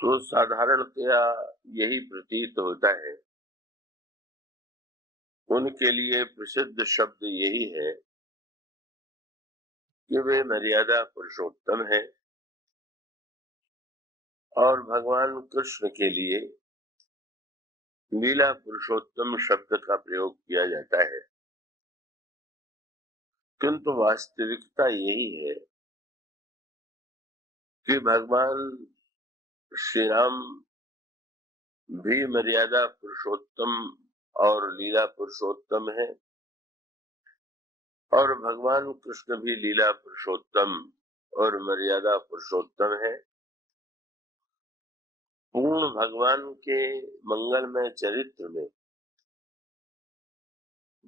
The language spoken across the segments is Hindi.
तो साधारणतया यही प्रतीत होता है, उनके लिए प्रसिद्ध शब्द यही है कि वे मर्यादा पुरुषोत्तम है। और भगवान कृष्ण के लिए लीला पुरुषोत्तम शब्द का प्रयोग किया जाता है, किंतु वास्तविकता यही है कि भगवान श्री राम भी मर्यादा पुरुषोत्तम और लीला पुरुषोत्तम है, और भगवान कृष्ण भी लीला पुरुषोत्तम और मर्यादा पुरुषोत्तम है। पूर्ण भगवान के मंगलमय चरित्र में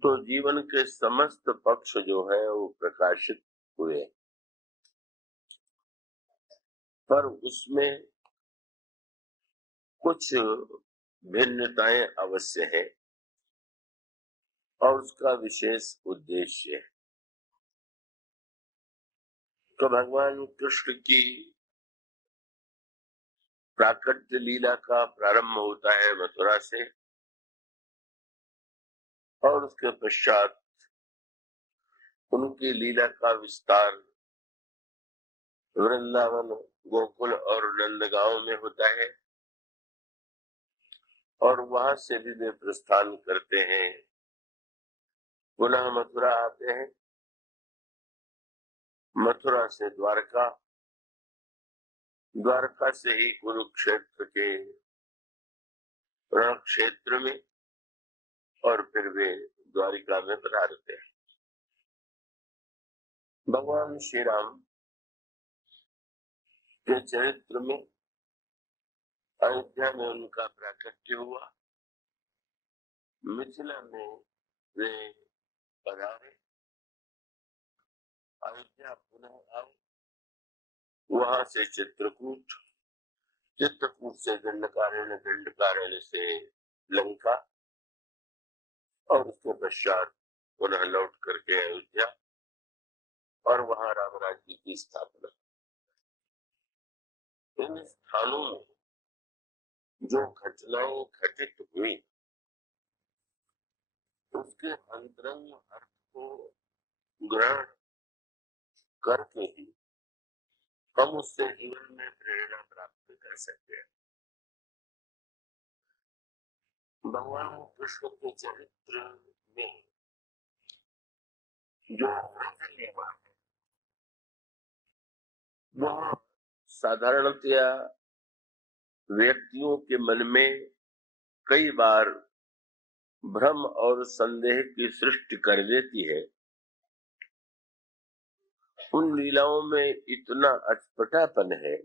तो जीवन के समस्त पक्ष जो है वो प्रकाशित हुए, पर उसमें कुछ भिन्नताएं अवश्य है और उसका विशेष उद्देश्य है। तो भगवान कृष्ण की प्राकट्य लीला का प्रारंभ होता है मथुरा से, और उसके पश्चात उनकी लीला का विस्तार वृंदावन, गोकुल और नंदगांव में होता है, और वहां से भी वे प्रस्थान करते हैं, पुनः मथुरा आते हैं, मथुरा से द्वारका, द्वारका से ही कुरुक्षेत्र के रण क्षेत्र में, और फिर वे द्वारिका में पधारते हैं। भगवान श्री राम के चरित्र में अयोध्या में उनका प्राकट्य हुआ, मिथिला में वे पधारे, अयोध्या पुनः आए, वहां से चित्रकूट, चित्रकूट से दंडकारण्य, दंडकारण्य से लंका, और उसके पश्चात पुनः लौट करके अयोध्या, और वहां राम राज्य की स्थापना। इन स्थानों में जो घटनाएं घटित हुई, उसके अंतरंग अर्थ को ग्रहण करके ही हम उससे जीवन में प्रेरणा प्राप्त कर सकते हैं। भगवान कृष्ण के चरित्र में जो लीला है वह साधारणतया व्यक्तियों के मन में कई बार भ्रम और संदेह की सृष्टि कर देती है। उन लीलाओं में इतना अटपटापन है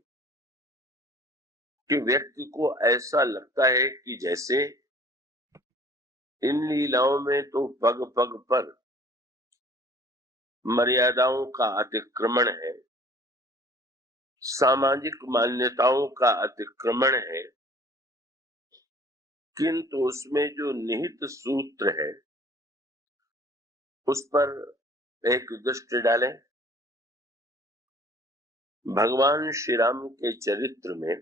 कि व्यक्ति को ऐसा लगता है कि जैसे इन लीलाओं में तो पग पग पर मर्यादाओं का अतिक्रमण है, सामाजिक मान्यताओं का अतिक्रमण है, किंतु उसमें जो निहित सूत्र है उस पर एक दृष्टि डालें। भगवान श्री राम के चरित्र में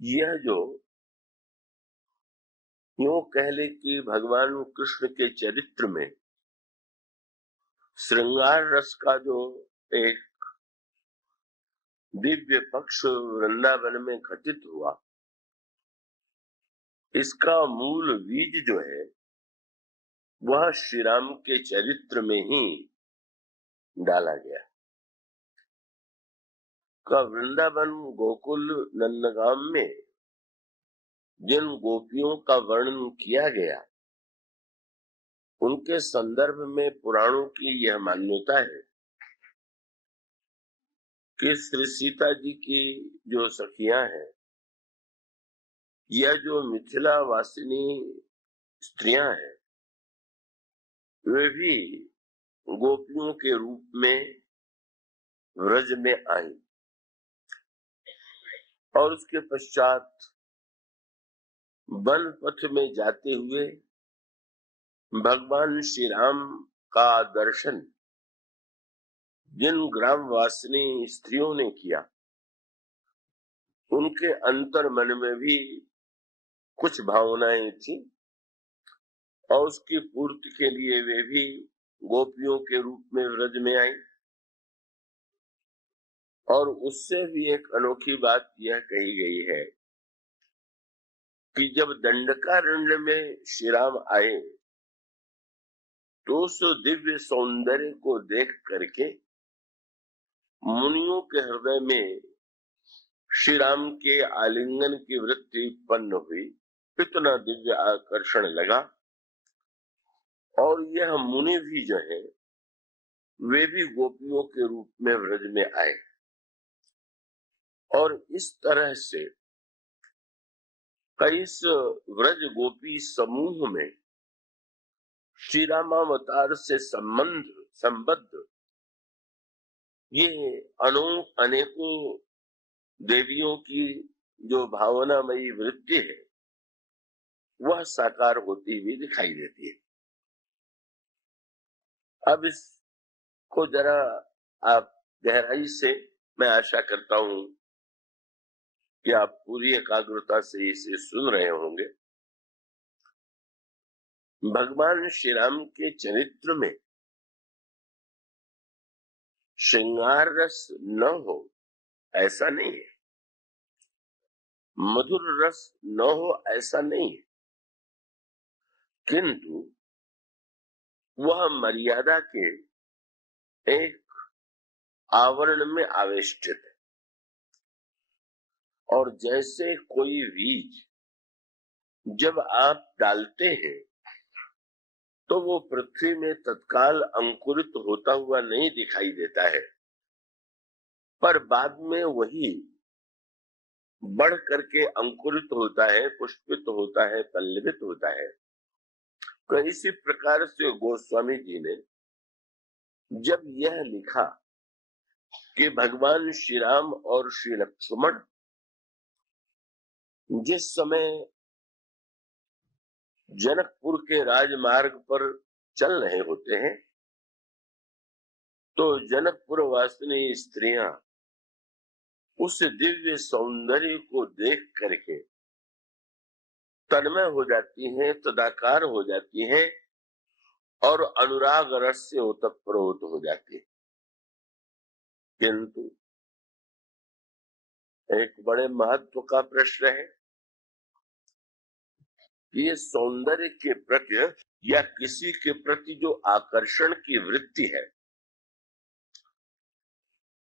यह जो यूं कह ले कि भगवान कृष्ण के चरित्र में श्रृंगार रस का जो एक दिव्य पक्ष वृंदावन में घटित हुआ, इसका मूल बीज जो है वह श्री राम के चरित्र में ही डाला गया। का वृंदावन, गोकुल, नंदगांव में जिन गोपियों का वर्णन किया गया, उनके संदर्भ में पुराणों की यह मान्यता है कि श्री सीता जी की जो सखियां हैं या जो मिथिला वासिनी स्त्रियां हैं, वे भी गोपियों के रूप में व्रज में आई, और उसके पश्चात वन पथ में जाते हुए भगवान श्री राम का दर्शन जिन ग्रामवासिनी स्त्रियों ने किया, उनके अंतर मन में भी कुछ भावनाएं थी और उसकी पूर्ति के लिए वे भी गोपियों के रूप में व्रज में आई। और उससे भी एक अनोखी बात यह कही गई है कि जब दंडकारण्य में श्री राम आए तो उस दिव्य सौंदर्य को देख करके मुनियों के हृदय में श्री राम के आलिंगन की वृत्ति उत्पन्न हुई। इतना दिव्य आकर्षण लगा और यह मुनि भी जो है वे भी गोपियों के रूप में व्रज में आए। और इस तरह से कई व्रज गोपी समूह में श्री रामावतार से संबद्ध ये अनेकों देवियों की जो भावनामयी वृत्ति है वह साकार होती हुई दिखाई देती है। अब इसको जरा आप गहराई से, मैं आशा करता हूं कि आप पूरी एकाग्रता से इसे सुन रहे होंगे। भगवान श्री राम के चरित्र में श्रृंगार रस न हो ऐसा नहीं है, मधुर रस न हो ऐसा नहीं है, किंतु वह मर्यादा के एक आवरण में आवेष्टित है। और जैसे कोई बीज जब आप डालते हैं तो वो पृथ्वी में तत्काल अंकुरित होता हुआ नहीं दिखाई देता है, पर बाद में वही बढ़ करके अंकुरित होता है, पुष्पित होता है, पल्लवित होता है। तो इसी प्रकार से गोस्वामी जी ने जब यह लिखा कि भगवान श्री राम और श्री लक्ष्मण जिस समय जनकपुर के राजमार्ग पर चल रहे होते हैं तो जनकपुर वासिनी स्त्रियां उस दिव्य सौंदर्य को देख करके तन्मय हो जाती हैं, तदाकार हो जाती हैं और अनुराग रस से ओतप्रोत हो जाती है। किंतु एक बड़े महत्व का प्रश्न है, ये सौंदर्य के प्रति या किसी के प्रति जो आकर्षण की वृत्ति है,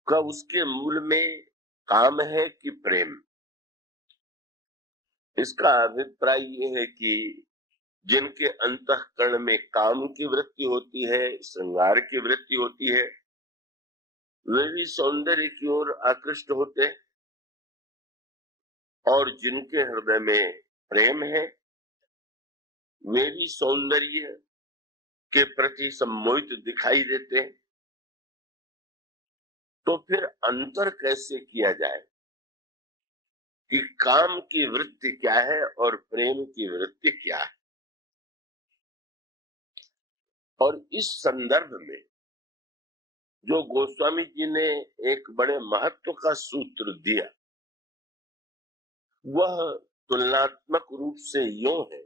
क्या उसके मूल में काम है कि प्रेम? इसका अभिप्राय ये है कि जिनके अंतःकरण में काम की वृत्ति होती है, श्रृंगार की वृत्ति होती है, वे भी सौंदर्य की ओर आकृष्ट होते हैं। और जिनके हृदय में प्रेम है वे भी सौंदर्य के प्रति सम्मोहित दिखाई देते हैं। तो फिर अंतर कैसे किया जाए कि काम की वृत्ति क्या है और प्रेम की वृत्ति क्या है? और इस संदर्भ में जो गोस्वामी जी ने एक बड़े महत्व का सूत्र दिया वह तुलनात्मक रूप से यूं है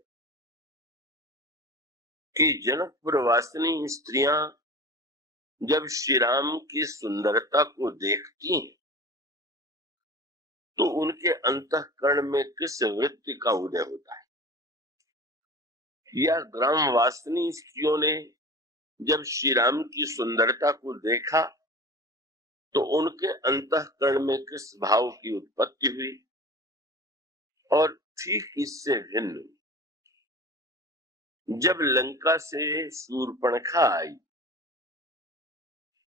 कि जनकपुर वासिनी स्त्रियां जब श्री राम की सुंदरता को देखती हैं तो उनके अंतःकरण में किस वृत्ति का उदय होता है? या ग्रामवासिनी स्त्रियों ने जब श्री राम की सुंदरता को देखा तो उनके अंतःकरण में किस भाव की उत्पत्ति हुई? और ठीक इससे भिन्न जब लंका से शूर्पणखा आई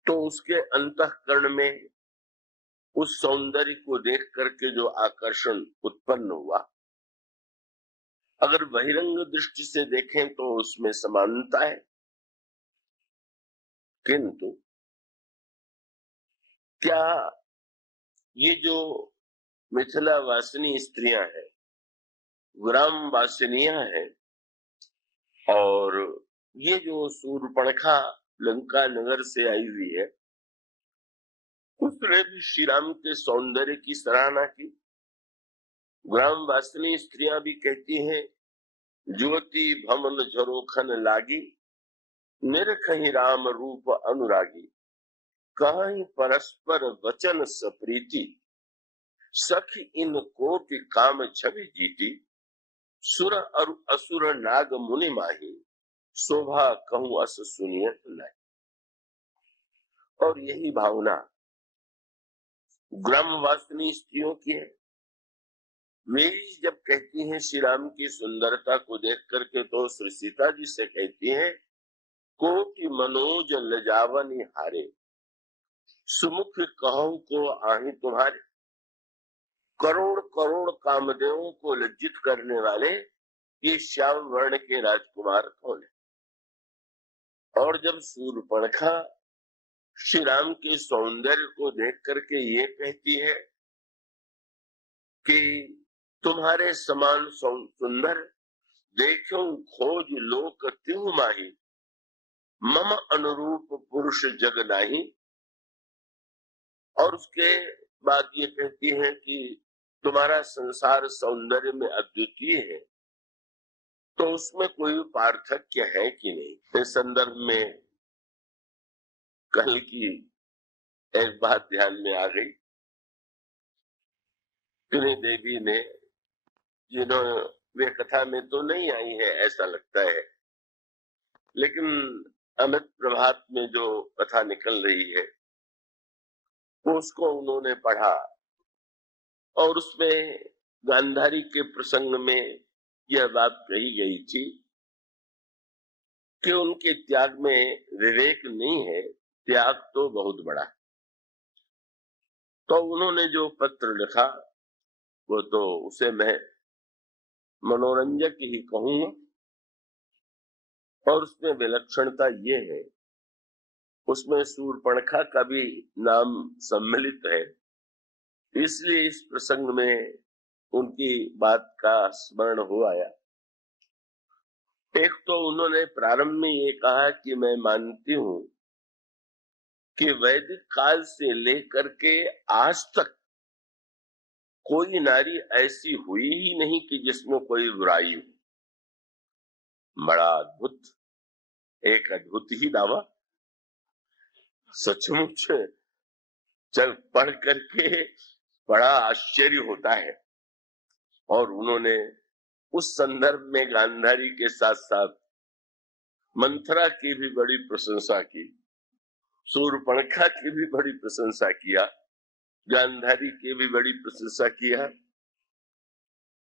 तो उसके अंतःकरण में उस सौंदर्य को देख करके जो आकर्षण उत्पन्न हुआ, अगर बहिरंग दृष्टि से देखें तो उसमें समानता है, किंतु क्या ये जो मिथिला वासिनी स्त्रियां हैं, ग्राम वासिनियां हैं, और ये जो शूर्पणखा लंका नगर से आई हुई है, उसने भी श्री राम के सौंदर्य की सराहना की ग्रामवासिनी स्त्रियां भी कहती हैं, ज्योति भमन झरोखन लागी, निरखहि राम रूप अनुरागी, कहीं परस्पर वचन सप्रीति, सखी इन कोटि काम छवि जीती, सुर और असुर नाग मुनि माही, शोभा कहूं अस सुनिए नहीं। और यही भावना ग्रामवासिनी स्त्रियों की है। वे जब कहती हैं श्री राम की सुंदरता को देख करके, तो श्री सीता जी से कहती हैं, कोटि मनोज लजावनी हारे, सुमुख कहूं को आही तुम्हारे। करोड़ करोड़ कामदेवों को लज्जित करने वाले ये श्याम वर्ण के राजकुमार कौन है। और जब शूर्पणखा श्री राम के सौंदर्य को देख करके ये कहती है कि तुम्हारे समान सुंदर देखो खोज लोक त्यों माही, मम अनुरूप पुरुष जग नाही। और उसके बाद ये कहती है कि तुम्हारा संसार सौंदर्य में अद्वितीय है, तो उसमें कोई पार्थक्य है कि नहीं। इस संदर्भ में कल की एक बात ध्यान में आ गई। किन्हीं देवी ने, जिन्होंने वे कथा में तो नहीं आई है ऐसा लगता है, लेकिन अमृत प्रभात में जो कथा निकल रही है उसको उन्होंने पढ़ा, और उसमें गांधारी के प्रसंग में यह बात कही गई थी कि उनके त्याग में विवेक नहीं है, त्याग तो बहुत बड़ा है। तो उन्होंने जो पत्र लिखा वो तो उसे मैं मनोरंजक ही कहूंगा, और उसमें विलक्षणता ये है, उसमें शूर्पणखा का भी नाम सम्मिलित है, इसलिए इस प्रसंग में उनकी बात का स्मरण हो आया। एक तो उन्होंने प्रारंभ में ये कहा कि मैं मानती हूं कि वैदिक काल से लेकर के आज तक कोई नारी ऐसी हुई ही नहीं कि जिसमें कोई बुराई हो। बड़ा अद्भुत, एक अद्भुत ही दावा, सचमुच जब पढ़ करके बड़ा आश्चर्य होता है। और उन्होंने उस संदर्भ में गांधारी के साथ साथ मंथरा की भी बड़ी प्रशंसा की, शूर्पणखा की भी बड़ी प्रशंसा किया, गांधारी की भी बड़ी प्रशंसा किया,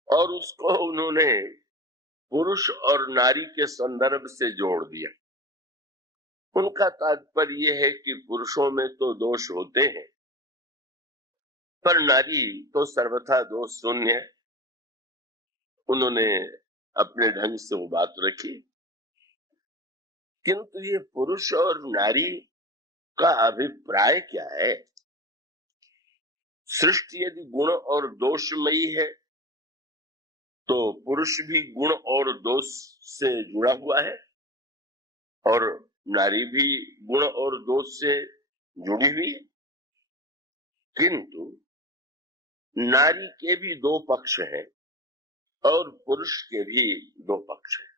और उसको उन्होंने पुरुष और नारी के संदर्भ से जोड़ दिया। उनका तात्पर्य यह है कि पुरुषों में तो दोष होते हैं, पर नारी तो सर्वथा दोष शून्य है। उन्होंने अपने ढंग से वो बात रखी, किंतु ये पुरुष और नारी का अभिप्राय क्या है। सृष्टि यदि गुण और दोषमयी है तो पुरुष भी गुण और दोष से जुड़ा हुआ है, और नारी भी गुण और दोष से जुड़ी हुई है। किंतु नारी के भी दो पक्ष हैं और पुरुष के भी दो पक्ष हैं।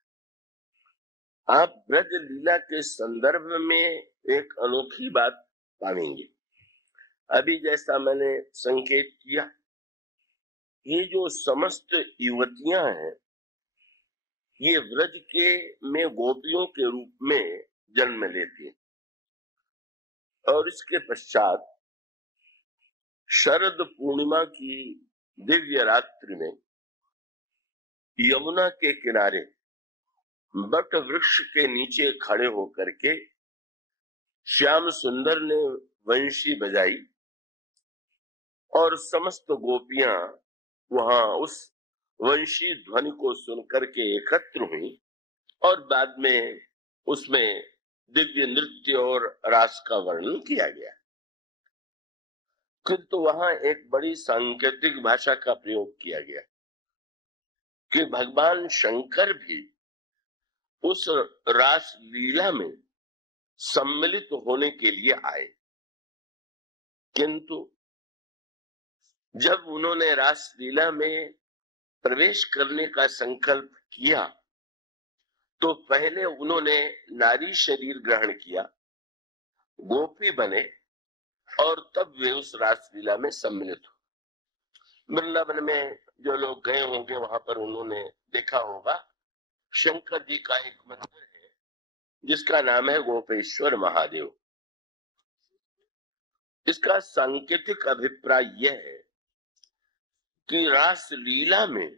आप ब्रज लीला के संदर्भ में एक अनोखी बात पाएंगे। अभी जैसा मैंने संकेत किया, ये जो समस्त युवतियां हैं ये व्रज के में गोपियों के रूप में जन्म लेती हैं, और इसके पश्चात शरद पूर्णिमा की दिव्य रात्रि में यमुना के किनारे बट वृक्ष के नीचे खड़े होकर के श्याम सुंदर ने वंशी बजाई, और समस्त गोपियां वहां उस वंशी ध्वनि को सुनकर के एकत्र हुई, और बाद में उसमें दिव्य नृत्य और रास का वर्णन किया गया। किंतु वहां एक बड़ी सांकेतिक भाषा का प्रयोग किया गया कि भगवान शंकर भी उस रास लीला में सम्मिलित होने के लिए आए, किंतु जब उन्होंने रास लीला में प्रवेश करने का संकल्प किया तो पहले उन्होंने नारी शरीर ग्रहण किया, गोपी बने और तब वे उस रासलीला में सम्मिलित हुए। वृंदावन में जो लोग गए होंगे वहां पर उन्होंने देखा होगा शंकर जी का एक मंदिर है जिसका नाम है गोपेश्वर महादेव। इसका सांकेतिक अभिप्राय यह है कि रासलीला में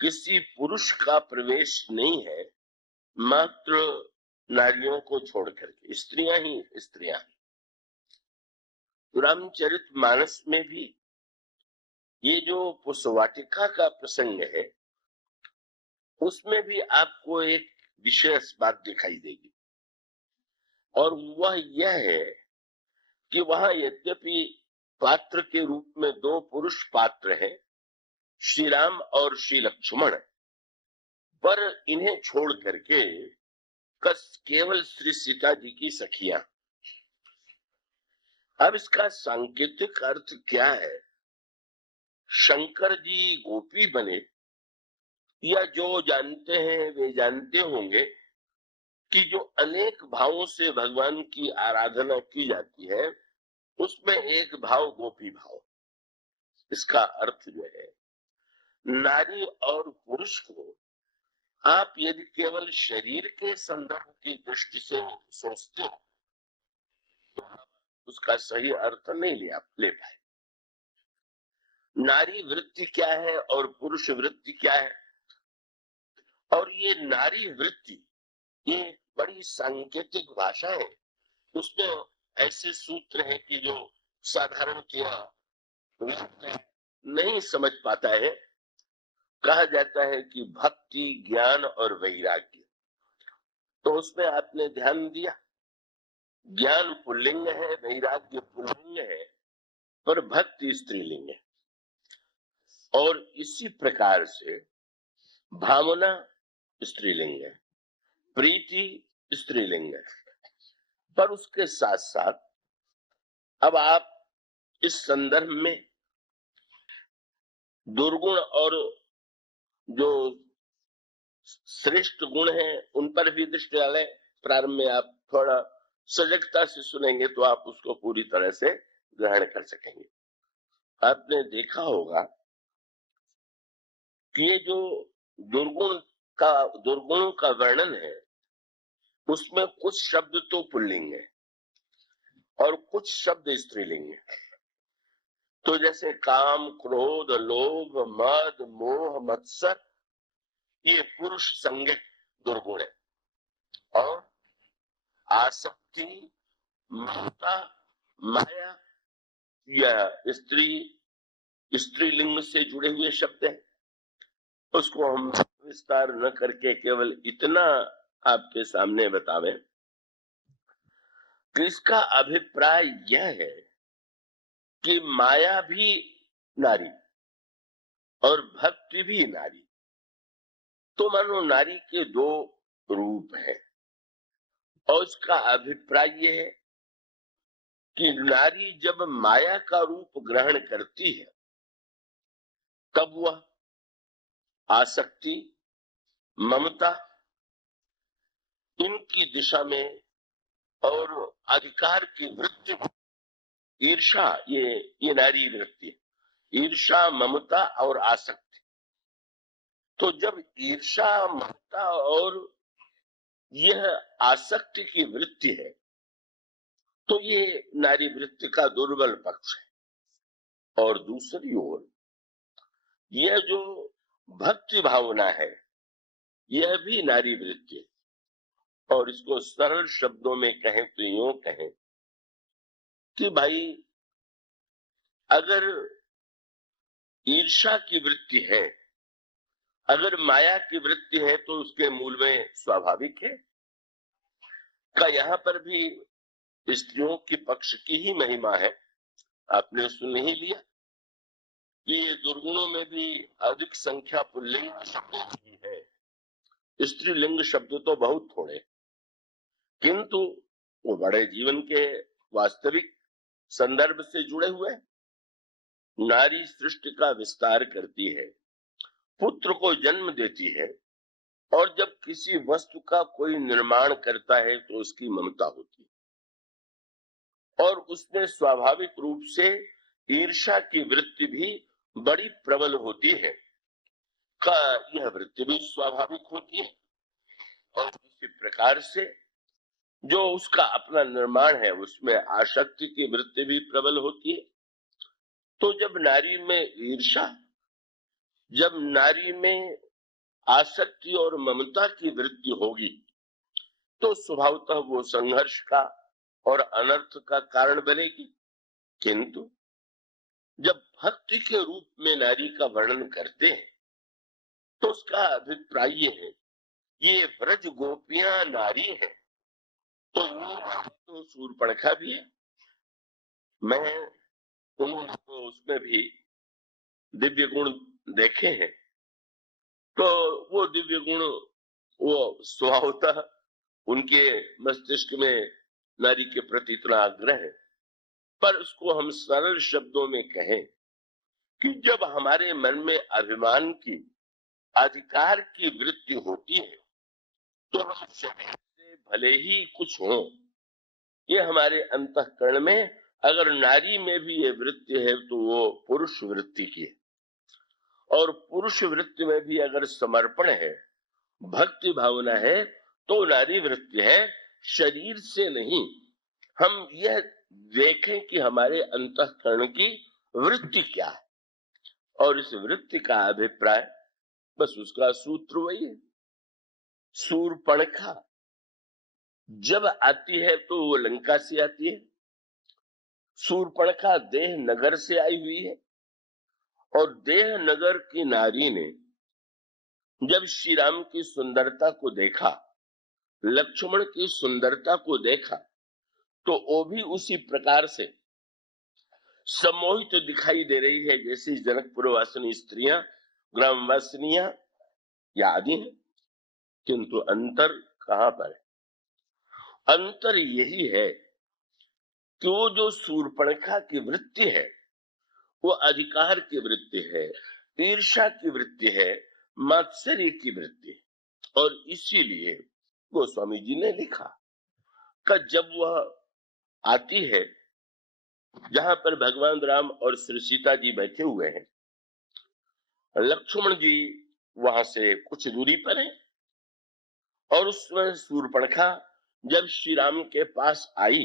किसी पुरुष का प्रवेश नहीं है, मात्र नारियों को छोड़ करके स्त्रियां ही स्त्रियां। रामचरितमानस में भी ये जो पुष्पवाटिका का प्रसंग है उसमें भी आपको एक विशेष बात दिखाई देगी, और वह यह है कि वहां यद्यपि पात्र के रूप में दो पुरुष पात्र हैं, श्री राम और श्री लक्ष्मण, पर इन्हें छोड़ करके केवल श्री सीता जी की सखियां। अब इसका सांकेतिक अर्थ क्या है? शंकर जी गोपी बने, या जो जानते हैं वे जानते होंगे कि जो अनेक भावों से भगवान की आराधना की जाती है उसमें एक भाव गोपी भाव। इसका अर्थ जो है नारी और पुरुष को आप यदि केवल शरीर के संदर्भ की दृष्टि से सोचते हो तो आप उसका सही अर्थ नहीं ले पाए। नारी वृत्ति क्या है और पुरुष वृत्ति क्या है, और ये नारी वृत्ति ये बड़ी सांकेतिक भाषा है। उसमें ऐसे सूत्र हैं कि जो साधारणतया नहीं समझ पाता है। कहा जाता है कि भक्ति, ज्ञान और वैराग्य, तो उसमें आपने ध्यान दिया ज्ञान पुल्लिंग है, वैराग्य पुल्लिंग है, पर भक्ति स्त्रीलिंग है। और इसी प्रकार से भावना स्त्रीलिंग है, प्रीति स्त्रीलिंग है। पर उसके साथ साथ अब आप इस संदर्भ में दुर्गुण और जो श्रेष्ठ गुण हैं उन पर भी दृष्टि डालें। प्रारंभ में आप थोड़ा सजगता से सुनेंगे तो आप उसको पूरी तरह से ग्रहण कर सकेंगे। आपने देखा होगा कि ये जो दुर्गुणों का वर्णन है उसमें कुछ शब्द तो पुल्लिंग है और कुछ शब्द स्त्रीलिंग है। तो जैसे काम, क्रोध, लोभ, मद, मोह, मत्सर, ये पुरुष संज्ञक दुर्गुण है, और आसक्ति, ममता, माया, यह स्त्रीलिंग से जुड़े हुए शब्द हैं। उसको हम विस्तार न करके केवल इतना आपके सामने बतावें कि इसका अभिप्राय यह है कि माया भी नारी और भक्ति भी नारी। तो मानो नारी के दो रूप हैं, और उसका अभिप्राय यह है कि नारी जब माया का रूप ग्रहण करती है तब वह आसक्ति, ममता, इनकी दिशा में और अधिकार की वृत्ति, ईर्षा, ये नारी वृत्ति है, ईर्षा, ममता और आसक्ति। तो जब ईर्षा, ममता और यह आसक्ति की वृत्ति है तो ये नारी वृत्ति का दुर्बल पक्ष है। और दूसरी ओर यह जो भक्ति भावना है यह भी नारी वृत्ति है। और इसको सरल शब्दों में कहें तो यूं कहें कि भाई अगर ईर्षा की वृत्ति है, अगर माया की वृत्ति है तो उसके मूल में स्वाभाविक है का यहाँ पर भी स्त्रियों के पक्ष की ही महिमा है। आपने सुन ही लिया कि ये दुर्गुणों में भी अधिक संख्या पुल्लिंग शब्दों की है, स्त्रीलिंग शब्द तो बहुत थोड़े, किंतु वो बड़े जीवन के वास्तविक संदर्भ से जुड़े हुए। नारी सृष्टि का विस्तार करती है पुत्र को जन्म देती है, और जब किसी वस्तु का कोई निर्माण करता है तो उसकी ममता होती है, और उसमें स्वाभाविक रूप से ईर्ष्या की वृत्ति भी बड़ी प्रबल होती है। का यह वृत्ति भी स्वाभाविक होती है, और इसी प्रकार से जो उसका अपना निर्माण है उसमें आसक्ति की वृत्ति भी प्रबल होती है। तो जब नारी में ईर्ष्या, जब नारी में आसक्ति और ममता की वृत्ति होगी, तो स्वभावतः वो संघर्ष का और अनर्थ का कारण बनेगी। किंतु जब भक्ति के रूप में नारी का वर्णन करते हैं तो उसका अभिप्राय ये है, ये व्रज गोपियां नारी है, तो शूर्पणखा भी है। मैं उनको उसमें भी दिव्य गुण देखे हैं, तो वो दिव्य गुण वो स्वभावतः उनके मस्तिष्क में नारी के प्रति इतना आग्रह है। पर उसको हम सरल शब्दों में कहें कि जब हमारे मन में अभिमान की, अधिकार की वृत्ति होती है, तो हम शरीर से भले ही कुछ हो, ये हमारे अंतःकरण में अगर नारी में भी ये वृत्ति है तो वो पुरुष वृत्ति की है, और पुरुष वृत्ति में भी अगर समर्पण है, भक्ति भावना है, तो नारी वृत्ति है, शरीर से नहीं। हम यह देखें कि हमारे अंतःकरण की वृत्ति क्या है, और इस वृत्ति का अभिप्राय बस उसका सूत्र वही है। शूर्पणखा जब आती है तो वो लंका से आती है। शूर्पणखा देह नगर से आई हुई है, और देह नगर की नारी ने जब श्री राम की सुंदरता को देखा, लक्ष्मण की सुंदरता को देखा, तो वो भी उसी प्रकार से सम्मोहित तो दिखाई दे रही है जैसे जनकपुर वासिनी स्त्रियां ग्रामवासिनियां या आदि हैं। किंतु अंतर कहां पर है? अंतर यही है कि वो जो शूर्पणखा की वृत्ति है वो अधिकार की वृत्ति है, ईर्ष्या की वृत्ति है, मात्सर्य की वृत्ति है। और इसीलिए गोस्वामी जी ने लिखा कि जब वह आती है जहां पर भगवान राम और श्री सीता जी बैठे हुए हैं, लक्ष्मण जी वहां से कुछ दूरी पर हैं, और उसमें शूर्पणखा जब श्री राम के पास आई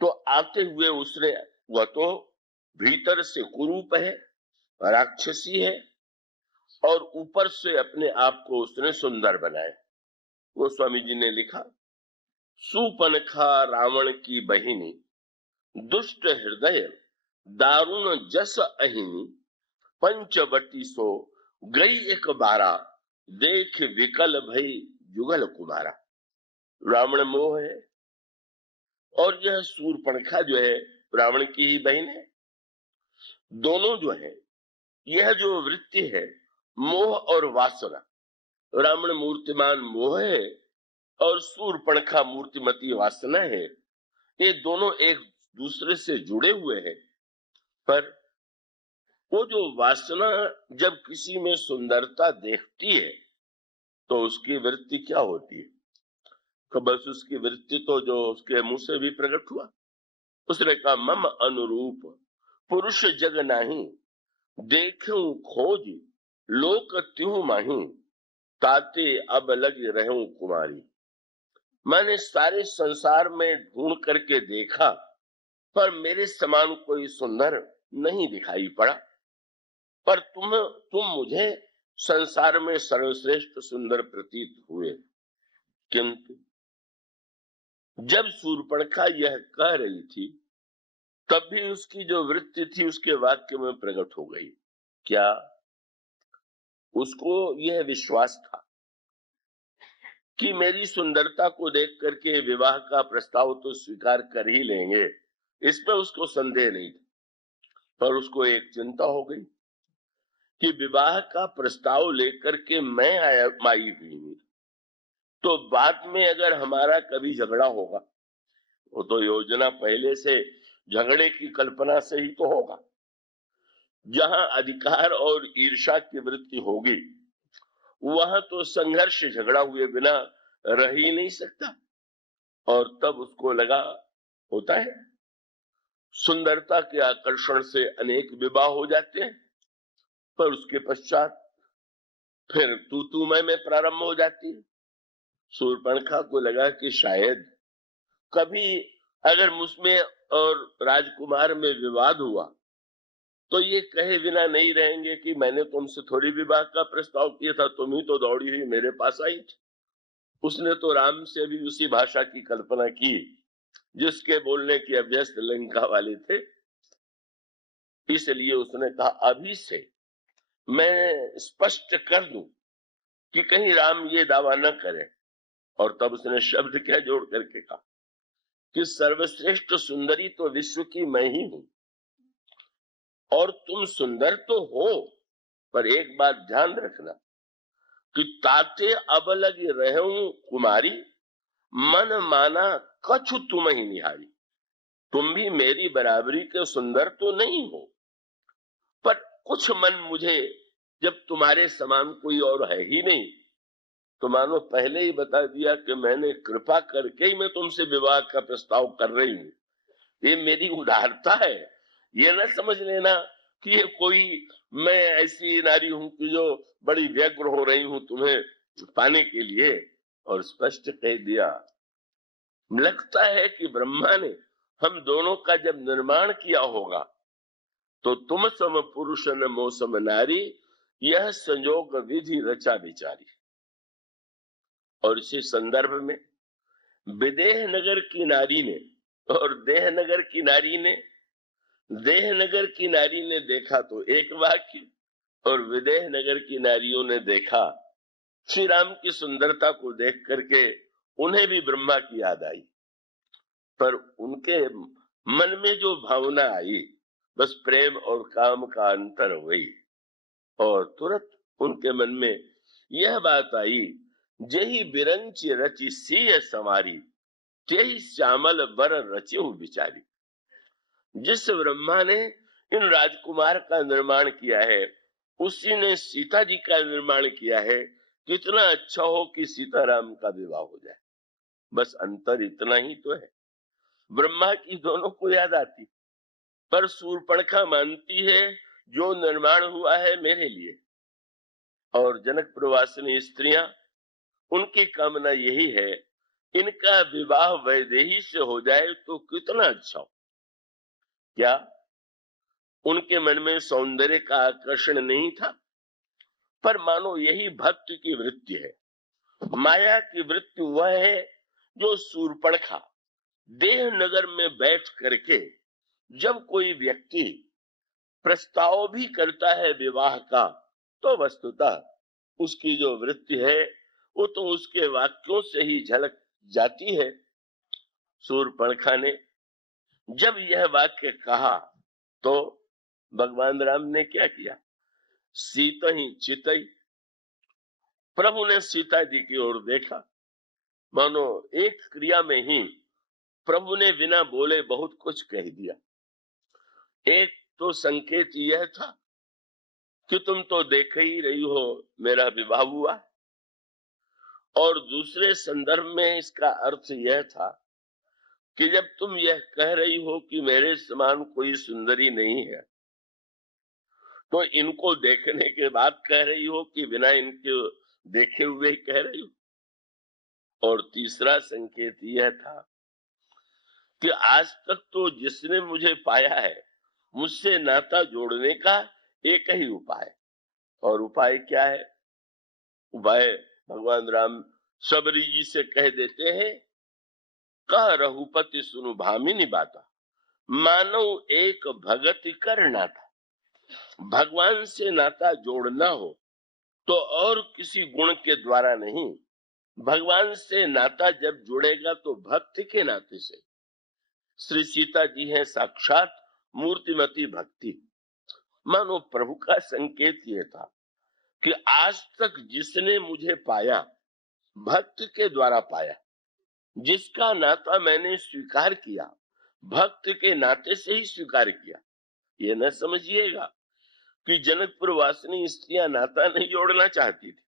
तो आते हुए उसने, वह तो भीतर से कुरूप है, राक्षसी है, और ऊपर से अपने आप को उसने सुंदर बनाया। वो स्वामी जी ने लिखा, सुपनखा रावण की बहिनी, दुष्ट हृदय दारुण जस अहिनी, पंचवटी सो गई एक बारा, देख विकल भई जुगल कुमारा। रावण मोह है, और यह शूर्पणखा जो है रावण की ही बहन है। दोनों जो है, यह जो वृत्ति है मोह और वासना, रावण मूर्तिमान मोह है और शूर्पणखा मूर्तिमती वासना है, ये दोनों एक दूसरे से जुड़े हुए हैं। पर वो जो वासना जब किसी में सुंदरता देखती है तो उसकी वृत्ति क्या होती है? तो बस उसकी वृत्ति तो जो उसके मुंह से भी प्रकट हुआ, उसने कहा, मम अनुरूप पुरुष जग नाही, देखूं खोज लोक त्यू माही, ताते अब लग रहूं कुमारी। मैंने सारे संसार में ढूंढ करके देखा, पर मेरे समान कोई सुंदर नहीं दिखाई पड़ा, पर तुम मुझे संसार में सर्वश्रेष्ठ सुंदर प्रतीत हुए। किंतु जब शूर्पणखा यह कह रही थी तब भी उसकी जो वृत्ति थी उसके वाक्य में प्रकट हो गई। क्या? उसको यह विश्वास था कि मेरी सुंदरता को देख करके विवाह का प्रस्ताव तो स्वीकार कर ही लेंगे, इसमें उसको संदेह नहीं था। पर उसको एक चिंता हो गई कि विवाह का प्रस्ताव लेकर के मैं आई हुई हूं, तो बाद में अगर हमारा कभी झगड़ा होगा, वो तो योजना पहले से झगड़े की कल्पना से ही तो होगा, जहां अधिकार और ईर्ष्या की वृत्ति होगी वहां तो संघर्ष झगड़ा हुए बिना रह ही नहीं सकता। और तब उसको लगा, होता है, सुंदरता के आकर्षण से अनेक विवाह हो जाते हैं, पर उसके पश्चात फिर तू मैं प्रारंभ हो जाती है। शूर्पणखा को लगा कि शायद कभी अगर मुझमें और राजकुमार में विवाद हुआ तो ये कहे बिना नहीं रहेंगे कि मैंने तुमसे थोड़ी विवाह का प्रस्ताव किया था, तुम ही तो दौड़ी हुई मेरे पास आई थी। उसने तो राम से भी उसी भाषा की कल्पना की जिसके बोलने की अभ्यस्त लंका वाले थे। इसलिए उसने कहा, अभी से मैं स्पष्ट कर दूं कि कहीं राम ये दावा न करे। और तब उसने शब्द क्या जोड़ करके कहा कि सर्वश्रेष्ठ सुंदरी तो विश्व की मैं ही हूं, और तुम सुंदर तो हो, पर एक बात ध्यान रखना कि ताते अब लगी रहूं कुमारी, मन माना कछु तुम ही निहारी। तुम भी मेरी बराबरी के सुंदर तो नहीं हो, पर कुछ मन मुझे, जब तुम्हारे समान कोई और है ही नहीं, तो मानो पहले ही बता दिया कि मैंने कृपा करके ही मैं तुमसे विवाह का प्रस्ताव कर रही हूं। ये मेरी उदारता है। ये न समझ लेना कि ये कोई मैं ऐसी नारी हूं कि जो बड़ी व्यग्र हो रही हूं तुम्हें पाने के लिए। और स्पष्ट कह दिया, लगता है कि ब्रह्मा ने हम दोनों का जब निर्माण किया होगा तो तुम सम पुरुष न मो सम नारी, यह संयोग विधि रचा विचारी। और इसी संदर्भ में विदेह नगर की नारी ने और देहनगर की नारी ने, देहनगर की नारी ने देखा तो एक वाक्य, और विदेह नगर की नारियों ने देखा। श्री राम की सुंदरता को देख करके उन्हें भी ब्रह्मा की याद आई, पर उनके मन में जो भावना आई बस प्रेम और काम का अंतर हुई। और तुरंत उनके मन में यह बात आई, जही बिरंची रची सीय समारी, तेही श्यामल बर रचे बिचारी। जिस ब्रह्मा ने इन राजकुमार का निर्माण किया है उसी ने सीता जी का निर्माण किया है। कितना अच्छा हो कि सीताराम का विवाह हो जाए। बस अंतर इतना ही तो है, ब्रह्मा की दोनों को याद आती, पर शूर्पणखा मानती है जो निर्माण हुआ है मेरे लिए। और जनक प्रवासिनी स्त्रियां, उनकी कामना यही है, इनका विवाह वैदेही से हो जाए तो कितना अच्छा हो। क्या उनके मन में सौंदर्य का आकर्षण नहीं था? पर मानो यही भक्ति की वृत्ति है। माया की वृत्ति वह है जो शूर्पणखा देह नगर में बैठ करके जब कोई व्यक्ति प्रस्ताव भी करता है विवाह का, तो वस्तुतः उसकी जो वृत्ति है वो तो उसके वाक्यों से ही झलक जाती है। शूर्पणखा ने जब यह वाक्य कहा तो भगवान राम ने क्या किया, सीता ही चितई। प्रभु ने सीता जी की ओर देखा, मानो एक क्रिया में ही प्रभु ने बिना बोले बहुत कुछ कह दिया। एक तो संकेत यह था कि तुम तो देख ही रही हो मेरा विवाह हुआ, और दूसरे संदर्भ में इसका अर्थ यह था कि जब तुम यह कह रही हो कि मेरे समान कोई सुंदरी नहीं है, तो इनको देखने के बाद कह रही हो कि बिना इनके देखे हुए ही कह रही हो। और तीसरा संकेत यह था कि आज तक तो जिसने मुझे पाया है मुझसे नाता जोड़ने का एक ही उपाय, और उपाय क्या है? उपाय भगवान राम सबरी जी से कह देते हैं, कह रघुपति सुनु भामिनी बाता, मानव एक भगति करना था। भगवान से नाता जोड़ना हो तो और किसी गुण के द्वारा नहीं, भगवान से नाता जब जुड़ेगा तो भक्ति के नाते से। श्री सीता जी हैं साक्षात मूर्तिमती भक्ति। मानो प्रभु का संकेत यह था कि आज तक जिसने मुझे पाया भक्त के द्वारा पाया, जिसका नाता मैंने स्वीकार किया भक्त के नाते से ही स्वीकार किया। ये न समझिएगा कि जनकपुर वासिनी स्त्रियां नाता नहीं जोड़ना चाहती थी।